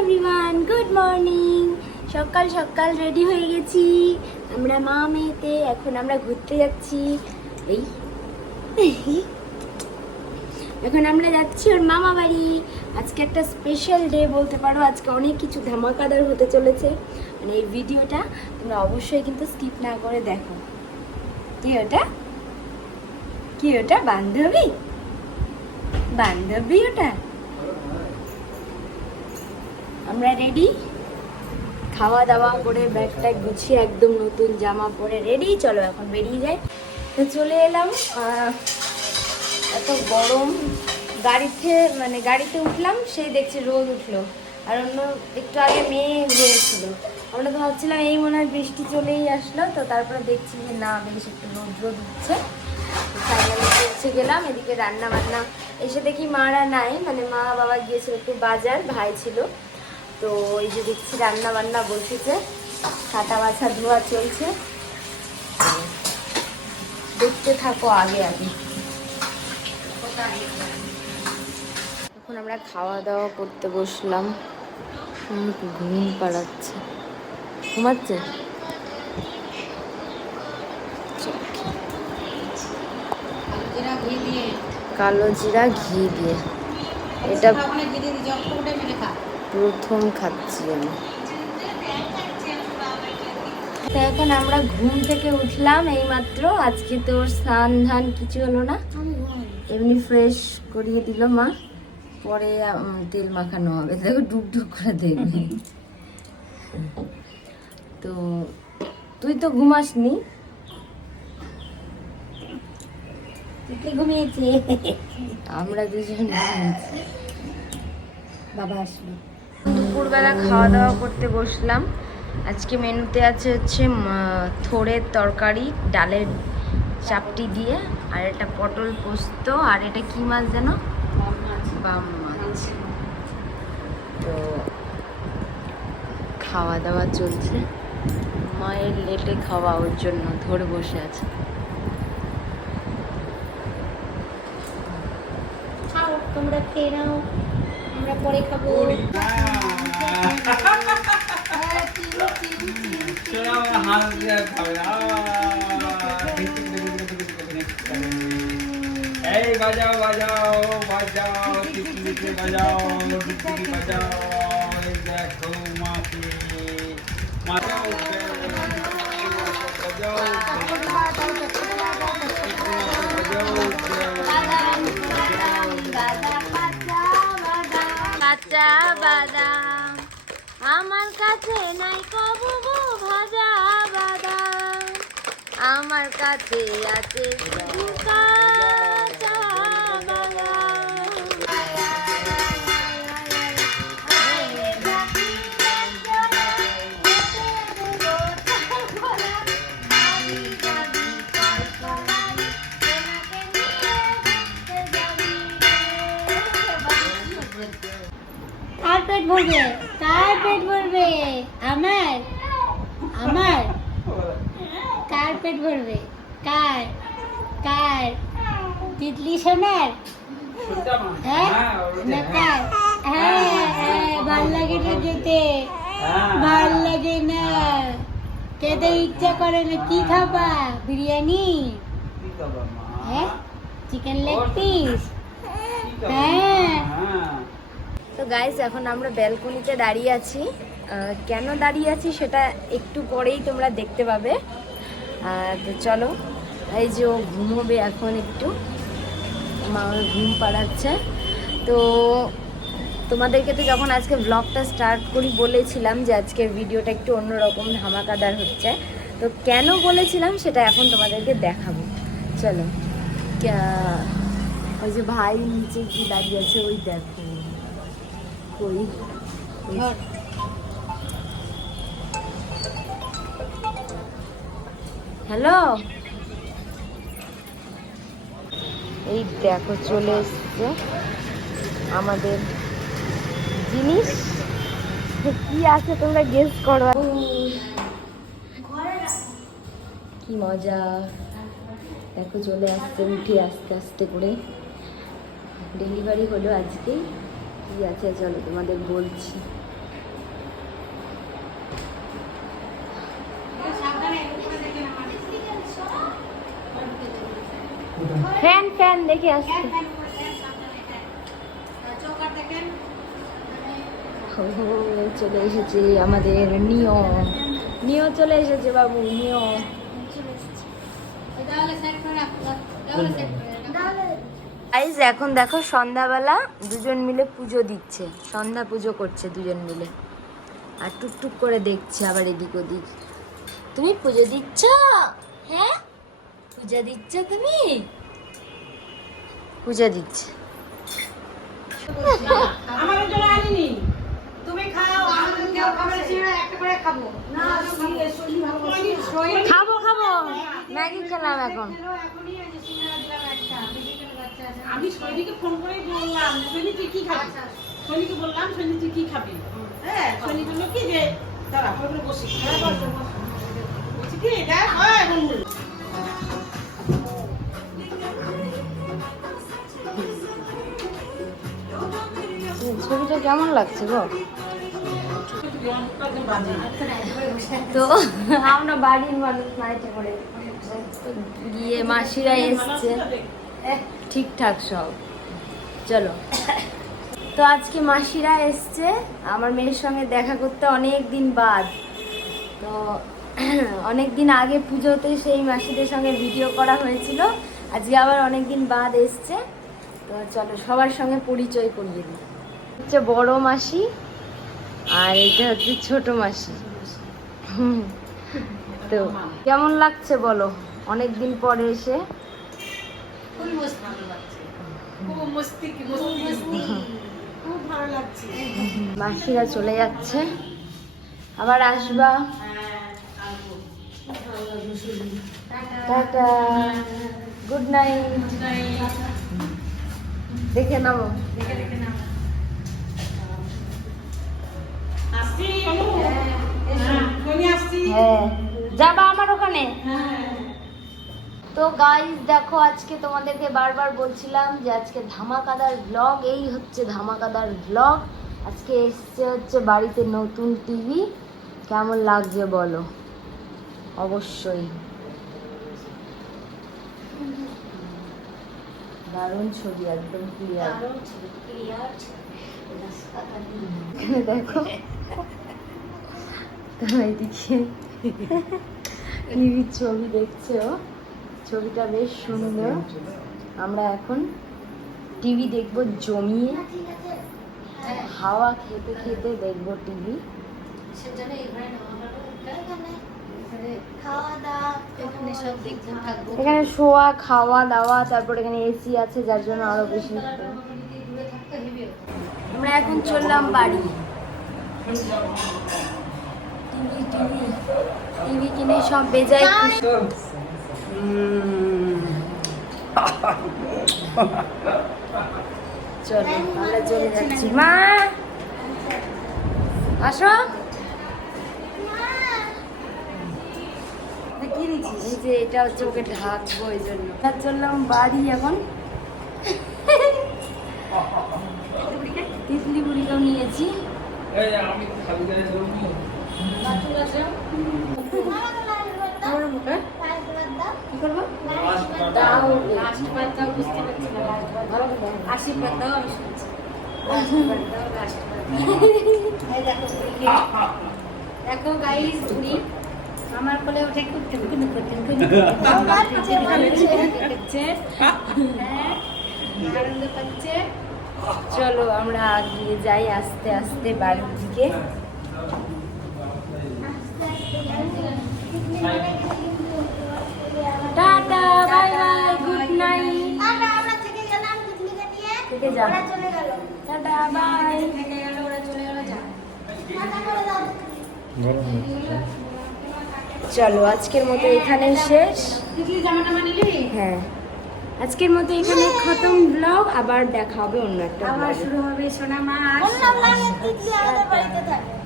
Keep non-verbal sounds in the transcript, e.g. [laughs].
Everyone good morning সকাল সকাল ready হয়ে গেছি। আমরা মা মেয়েতে, এখন আমরা ঘুরতে যাচ্ছি। এই, এখন আমরা যাচ্ছি ওর মামা বাড়ি। আজকে একটা স্পেশাল ডে বলতে পারো, আজকে অনেক কিছু ধামাকাদার হতে চলেছে। মানে এই ভিডিওটা তোমরা অবশ্যই কিন্তু স্কিপ না করে দেখো। কি ওটা? কি ওটা? বান্ধবী? বান্ধবী ওটা? আমরা রেডি খাওয়া দাওয়া করে ব্যাগ ট্যাগ গুছিয়ে একদম নতুন জামা পরে রেডি চলো এখন বেরিয়ে যাই। তো চলে এলাম এত গরম। গাড়িতে মানে গাড়িতে উঠলাম, সেই দেখছি রোদ উঠল। আর অন্য একটু আগে মেয়ে হয়েছিল আমরা তো ভাবছিলাম এই মনে হয় বৃষ্টি চলেই আসলো, তো তারপরে দেখছি যে না, বেশ একটু রোদ রোদ উঠছে। ফাইনালি পৌঁছে গেলাম, এদিকে রান্না বান্না এসে দেখি মারা নাই মানে মা বাবা গিয়েছিল একটু বাজার, ভাই ছিল। তো এই যে দেখছি রান্না বান্না বসেছে, কাটা বাছা ধোয়া চলছে। দেখতে থাকো আগে আগে। এখন আমরা খাওয়া দাওয়া করতে বসলাম। ঘুম পাড়াচ্ছে। ঘুমাচ্ছে? কালো জিরা ঘি দিয়ে। এটা প্রথম খাচ্ছি আমি। তো এখন আমরা ঘুম থেকে উঠলাম এইমাত্র। আজকে তো স্নান ধান কিছু হলো না? এমনি ফ্রেশ করিয়ে দিল মা। পরে তেল মাখানো হবে। দেখো ডুব ডুব করে দেখবে। তো তুই তো ঘুমাসনি। ঘুমিয়েছি আমরা দুজন বাবা আসবে। দুপুরবেলা খাওয়া দাওয়া করতে বসলাম। আজকে মেনুতে আছে হচ্ছে থোড়ের তরকারি ডালের চাপটি দিয়ে আর এটা পটল পোস্ত আর এটা কি মাছ যেন বাম মাছ। তো খাওয়া দাওয়া চলছে। মায়ের লেটে খাওয়া ওর জন্য ধরে বসে আছে। তোমরা খেয়ে নাও আমরা পরে খাব। এই বাজাও বাজাও বাজাও টিকলিকে বাজাও টিকলি বাজাও এই দেখো মাকে বাজাও বাজাও আমার কাছে নাই কবু ভাজা বাদাম। আমার কাছে আছে পেট ভরবে? কার পেট ভরবে? আমার? আমার? কার পেট ভরবে? কার? কার? তিতলি সোনার? হ্যাঁ? না কার? হ্যাঁ হ্যাঁ ভালো লাগে না যেতে ভালো লাগে না। খেতে ইচ্ছা করে না। কি খাবা? বিরিয়ানি? হ্যাঁ? Chicken leg piece? হ্যাঁ। তো গাইস এখন আমরা ব্যালকনিতে দাঁড়িয়ে আছি। কেন দাঁড়িয়ে আছি সেটা একটু পরেই তোমরা দেখতে পাবে। তো চলো, এই যে ও ঘুমোবে এখন একটু। মা ঘুম পাড়াচ্ছে। তো তোমাদেরকে তো যখন আজকে ব্লগটা স্টার্ট করি বলেছিলাম যে আজকের ভিডিওটা একটু অন্যরকম ধামাকাদার হচ্ছে, তো কেন বলেছিলাম সেটা এখন তোমাদেরকে দেখাবো। চলো ওই যে ভাই নিচে কি দাঁড়িয়ে আছে, ওই দেখো। ধর। হ্যালো? এই দেখো চলে এসছে আমাদের জিনিস। কি আছে তোমরা গেস করো? কি মজা। দেখো চলে আসছে উঠি আস্তে আস্তে করে। ডেলিভারি হলো আজকেই। কি আছে চলো তোমাদের বলছি। ফ্যান ফ্যান দেখে আসছে। চলে এসেছে আমাদের নিও নিও চলে এসেছে বাবু নিও চলে এসেছে। তাহলে গাইজ এখন দেখো সন্ধ্যাবেলা দুজন মিলে পুজো দিচ্ছে। সন্ধ্যা পুজো করছে দুজন মিলে। আর টুকটুক করে দেখছে আবার এদিক ওদিক। তুমি পুজো দিচ্ছ? হ্যাঁ? পূজা দিচ্ছ তুমি? পূজা দিচ্ছে। আমাদের জন্য আনিনি। তুমি খাও আমাদের কেউ খাবে একটা করে খাব। না খাব খাব। ম্যাগি খেলাম এখন। আমি সৈনিকে ফোন করে বললাম সৈনিক তুই কি খাবি? সৈনিকে বললাম সৈনিক তুই কি খাবি? হ্যাঁ বলল কি যে? দাঁড়া ফোন বসি। বলছি কি এটা? হয় বন্ধু। ছবিটা কেমন লাগছে গো? তো আমরা বাড়ির মানুষ নাইটে করে গিয়ে মাসিরা এসছে। ঠিকঠাক সব। চলো। তো আজকে মাসিরা এসছে, আমার মেয়ের সঙ্গে দেখা করতে অনেক দিন বাদ। তো অনেক দিন আগে পুজোতে সেই মাসিদের সঙ্গে ভিডিও করা হয়েছিল, আজকে আবার অনেক দিন বাদ এসছে। তো চলো, সবার সঙ্গে পরিচয় করিয়ে দিই। হচ্ছে বড় মাসি, আর এটা হচ্ছে ছোট মাসি। তো কেমন লাগছে বলো? অনেক দিন পরে এসে। ভালো লাগছে। খুব মস্তি কি মস্তি। খুব ভালো লাগছে। মাসিরা চলে যাচ্ছে। আবার আসবা। টাটা। গুড নাইট দেখে নাও। আসছি? হ্যাঁ, কোনি আসছি। হ্যাঁ। যাবা আমার ওখানে? তো গাইস দেখো আজকে তোমাদেরকে বারবার বলছিলাম যে আজকে ধামাকাদার ব্লগ এই হচ্ছে ধামাকাদার ব্লগ আজকে এসছে হচ্ছে বাড়িতে নতুন টিভি কেমন লাগছে বলো? অবশ্যই। দারুণ ছবি একদম ক্লিয়ার [laughs] দেখো। এইদিকে টিভির [laughs] ছবি দেখছে ও। ছবিটা বেশ সুন্দর। আমরা এখন টিভি দেখব জমিয়ে হাওয়া খেতে খেতে দেখব টিভি। এখানে শোয়া খাওয়া দাওয়া তারপর এখানে এসি আছে যার জন্য আরও বেশি আমরা এখন চললাম বাড়ি। টিভি টিভি টিভি কিনে সব বেজায় খুশি। চলো আমরা চলে যাচ্ছি। মা! আসো। এই যে এটা হচ্ছে ওকে ঢাকবো এই জন্য। আর চললাম বাড়ি এখন। তিতলি বুড়িকেও নিয়েছি। আমি খালি গায়ে চলবো কি করব দাও আশীর্বাদ দাও বুঝতে পারছি না আশীর্বাদ দাও দেখো গাইস আমার কোলে হ্যাঁ আনন্দ পাচ্ছে চলো আমরা আগিয়ে যাই আস্তে আস্তে বাড়ির দিকে টাটা থেকে যা। ওরা চলে গেল। Tata bye. থেকে গেল ওরা চলে গেল যা। চলো আজকের মতো এখানে শেষ। হ্যাঁ। আজকের মতো এখানে খতম ব্লগ আবার দেখা হবে অন্য একটা আবার শুরু হবে সোনা মাস। অন্য আমাদের বাড়িতে থাকে?